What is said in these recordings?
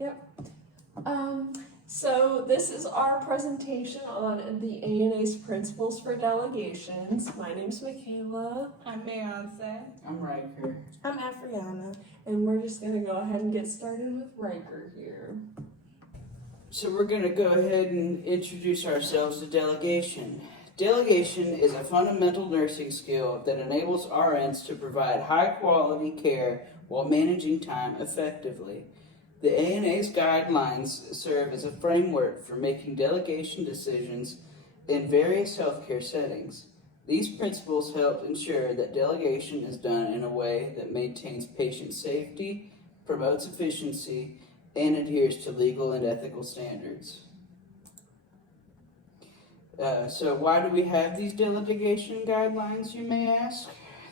Yep. So this is our presentation on the ANA's principles for delegations. My name's Michaela. I'm Beyonce. I'm Riker. I'm Afriana. And we're just gonna go ahead and get started with Riker here. So we're going to go ahead and introduce ourselves to delegation. Delegation is a fundamental nursing skill that enables RNs to provide high-quality care while managing time effectively. The ANA's guidelines serve as a framework for making delegation decisions in various healthcare settings. These principles help ensure that delegation is done in a way that maintains patient safety, promotes efficiency, and adheres to legal and ethical standards. So why do we have these delegation guidelines, you may ask?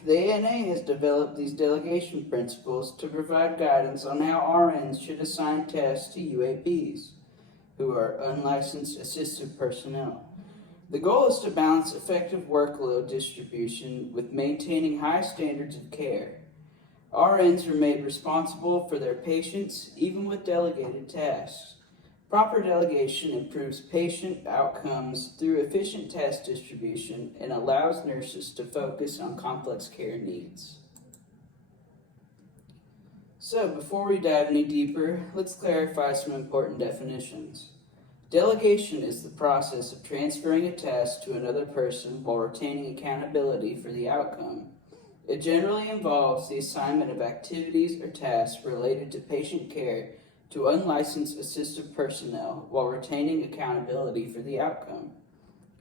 The ANA has developed these delegation principles to provide guidance on how RNs should assign tasks to UAPs, who are unlicensed assistive personnel. The goal is to balance effective workload distribution with maintaining high standards of care. RNs are made responsible for their patients, even with delegated tasks. Proper delegation improves patient outcomes through efficient task distribution and allows nurses to focus on complex care needs. So, before we dive any deeper, let's clarify some important definitions. Delegation is the process of transferring a task to another person while retaining accountability for the outcome. It generally involves the assignment of activities or tasks related to patient care to unlicensed assistive personnel while retaining accountability for the outcome.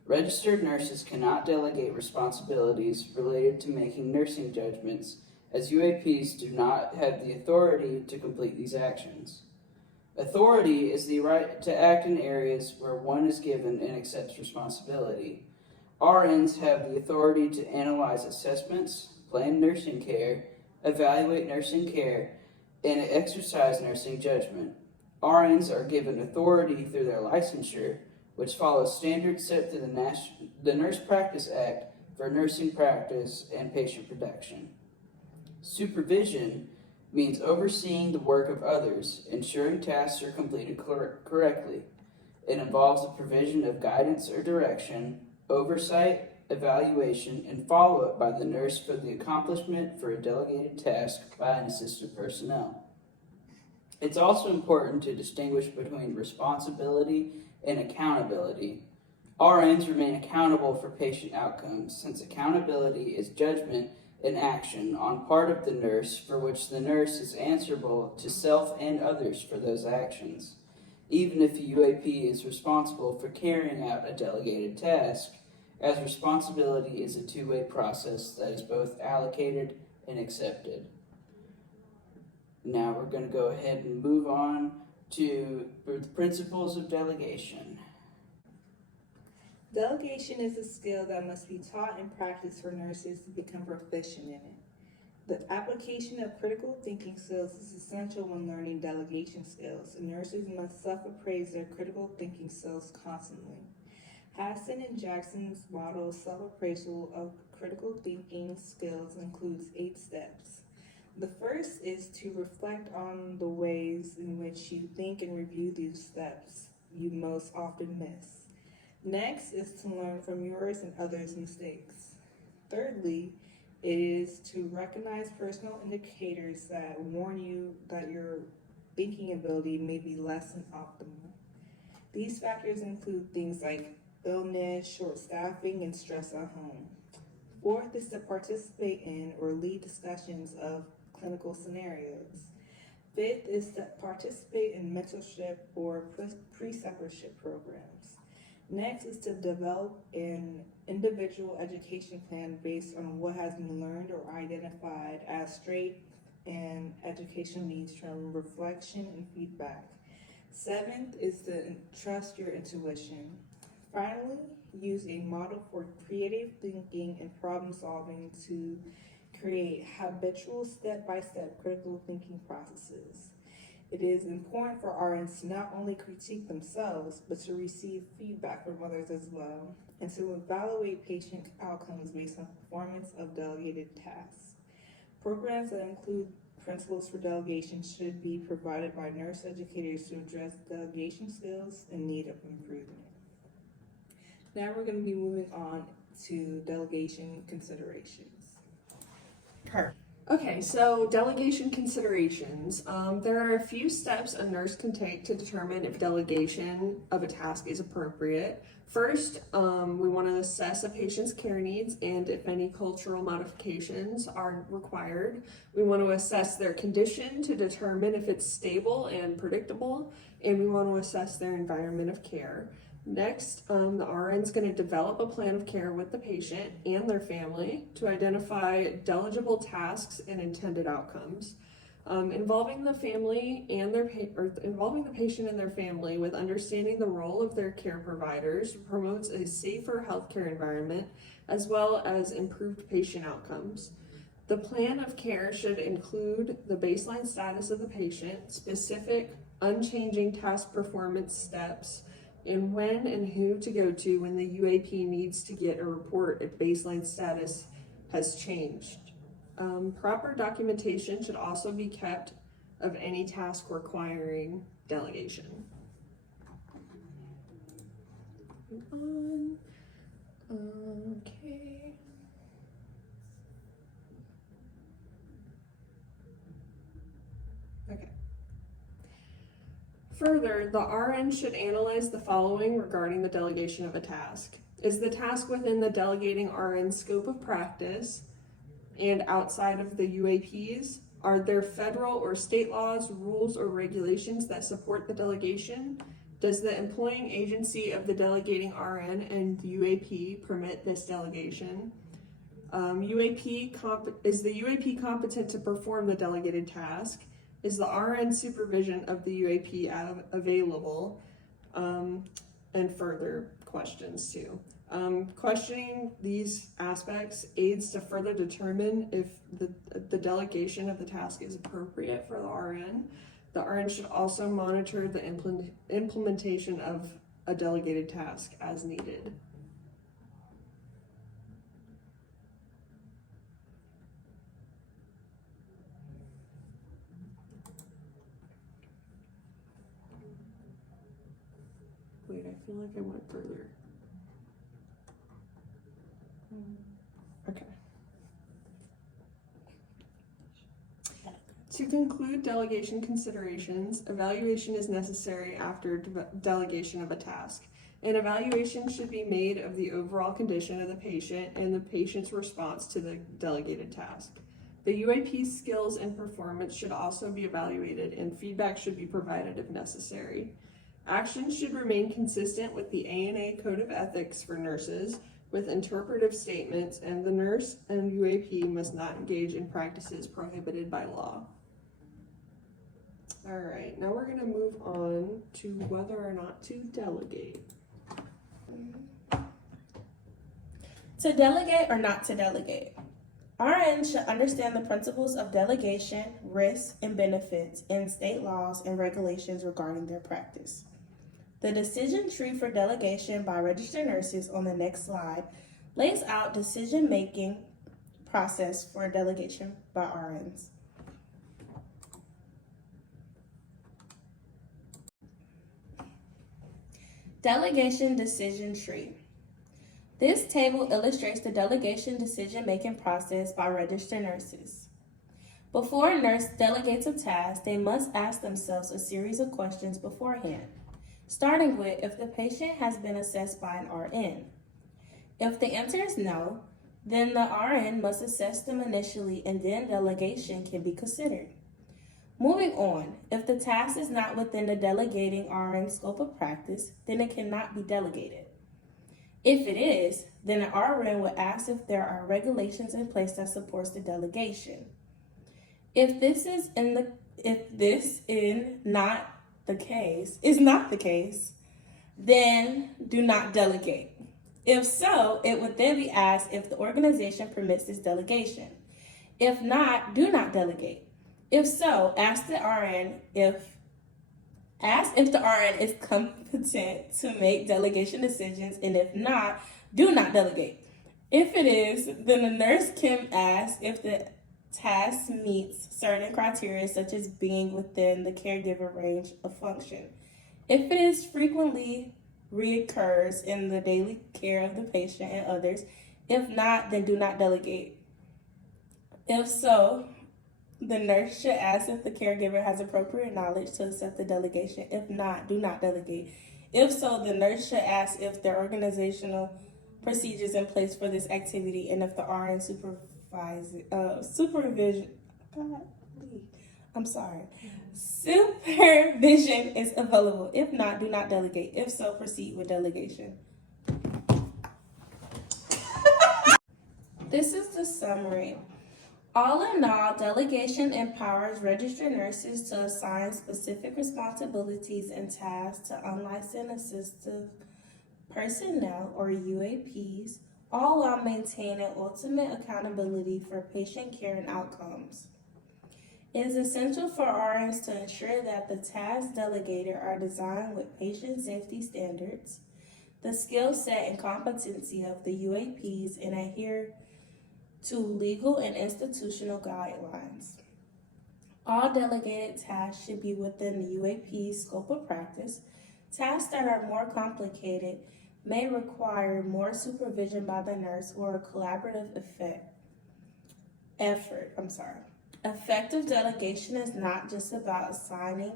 Registered nurses cannot delegate responsibilities related to making nursing judgments, as UAPs do not have the authority to complete these actions. Authority is the right to act in areas where one is given and accepts responsibility. RNs have the authority to analyze assessments, plan nursing care, evaluate nursing care, and exercise nursing judgment. RNs are given authority through their licensure, which follows standards set through the Nurse Practice Act for nursing practice and patient protection. Supervision means overseeing the work of others, ensuring tasks are completed correctly. It involves the provision of guidance or direction, oversight, evaluation, and follow-up by the nurse for the accomplishment for a delegated task by an assistive personnel. It's also important to distinguish between responsibility and accountability. RNs remain accountable for patient outcomes, since accountability is judgment and action on part of the nurse for which the nurse is answerable to self and others for those actions. Even if a UAP is responsible for carrying out a delegated task, as responsibility is a two-way process that is both allocated and accepted. Now we're going to go ahead and move on to the principles of delegation. Delegation is a skill that must be taught and practiced for nurses to become proficient in it. The application of critical thinking skills is essential when learning delegation skills, and nurses must self-appraise their critical thinking skills constantly. Hassan and Jackson's model of self-appraisal of critical thinking skills includes 8 steps. The first is to reflect on the ways in which you think and review these steps you most often miss. Next is to learn from yours and others' mistakes. Thirdly, it is to recognize personal indicators that warn you that your thinking ability may be less than optimal. These factors include things like illness, short staffing, and stress at home. Fourth is to participate in or lead discussions of clinical scenarios. Fifth is to participate in mentorship or preceptorship programs. Next is to develop an individual education plan based on what has been learned or identified as strengths and educational needs from reflection and feedback. Seventh is to trust your intuition. Finally, use a model for creative thinking and problem solving to create habitual step-by-step critical thinking processes. It is important for RNs to not only critique themselves, but to receive feedback from others as well, and to evaluate patient outcomes based on performance of delegated tasks. Programs that include principles for delegation should be provided by nurse educators to address delegation skills in need of improvement. Now we're going to be moving on to delegation considerations. Okay, so delegation considerations. There are a few steps a nurse can take to determine if delegation of a task is appropriate. First, we want to assess a patient's care needs and if any cultural modifications are required. We want to assess their condition to determine if it's stable and predictable, and we want to assess their environment of care. Next, the RN is going to develop a plan of care with the patient and their family to identify delegible tasks and intended outcomes. Involving the family and involving the patient and their family with understanding the role of their care providers promotes a safer healthcare environment as well as improved patient outcomes. The plan of care should include the baseline status of the patient, specific unchanging task performance steps, and when and who to go to when the UAP needs to get a report if baseline status has changed. Proper documentation should also be kept of any task requiring delegation. Move on. Okay. Further, the RN should analyze the following regarding the delegation of a task. Is the task within the delegating RN's scope of practice and outside of the UAPs? Are there federal or state laws, rules, or regulations that support the delegation? Does the employing agency of the delegating RN and the UAP permit this delegation? Is the UAP competent to perform the delegated task? Is the RN supervision of the UAP available? And further questions too. Questioning these aspects aids to further determine if the delegation of the task is appropriate for the RN. The RN should also monitor the implementation of a delegated task as needed. Wait, I feel like I went further. Okay. To conclude delegation considerations, evaluation is necessary after delegation of a task. An evaluation should be made of the overall condition of the patient and the patient's response to the delegated task. The UAP's skills and performance should also be evaluated, and feedback should be provided if necessary. Actions should remain consistent with the ANA Code of Ethics for nurses, with interpretive statements, and the nurse and UAP must not engage in practices prohibited by law. All right, now we're going to move on to whether or not to delegate. To delegate or not to delegate. RN should understand the principles of delegation, risks, and benefits in state laws and regulations regarding their practice. The decision tree for delegation by registered nurses on the next slide lays out decision-making process for delegation by RNs. Delegation decision tree. This table illustrates the delegation decision-making process by registered nurses. Before a nurse delegates a task, they must ask themselves a series of questions beforehand, starting with if the patient has been assessed by an RN. If the answer is no, then the RN must assess them initially and then delegation can be considered. Moving on, if the task is not within the delegating RN scope of practice, then it cannot be delegated. If it is, then an RN will ask if there are regulations in place that supports the delegation. If this is not the case, then do not delegate. If so, it would then be asked if the organization permits this delegation. If not, do not delegate. If so, ask the RN if the RN is competent to make delegation decisions, and if not, do not delegate. If it is, then the nurse can ask if the task meets certain criteria, such as being within the caregiver range of function. If it is frequently reoccurs in the daily care of the patient and others, if not, then do not delegate. If so, the nurse should ask if the caregiver has appropriate knowledge to accept the delegation. If not, do not delegate. If so, the nurse should ask if there are organizational procedures in place for this activity and if the RN supervision is available. If not, do not delegate. If so, proceed with delegation. This is the summary. All in all, delegation empowers registered nurses to assign specific responsibilities and tasks to unlicensed assistive personnel, or UAPs, all while maintaining ultimate accountability for patient care and outcomes. It is essential for RNs to ensure that the tasks delegated are designed with patient safety standards, the skill set and competency of the UAPs, and adhere to legal and institutional guidelines. All delegated tasks should be within the UAP's scope of practice. Tasks that are more complicated may require more supervision by the nurse or a collaborative effort. Effective delegation is not just about assigning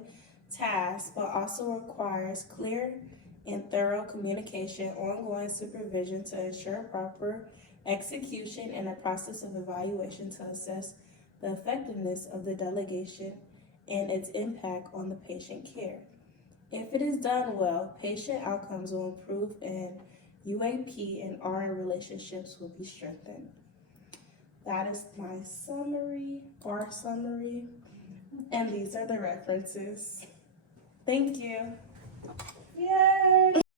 tasks, but also requires clear and thorough communication, ongoing supervision to ensure proper execution, and a process of evaluation to assess the effectiveness of the delegation and its impact on the patient care. If it is done well, patient outcomes will improve and UAP and RN relationships will be strengthened. That is my summary, and these are the references. Thank you.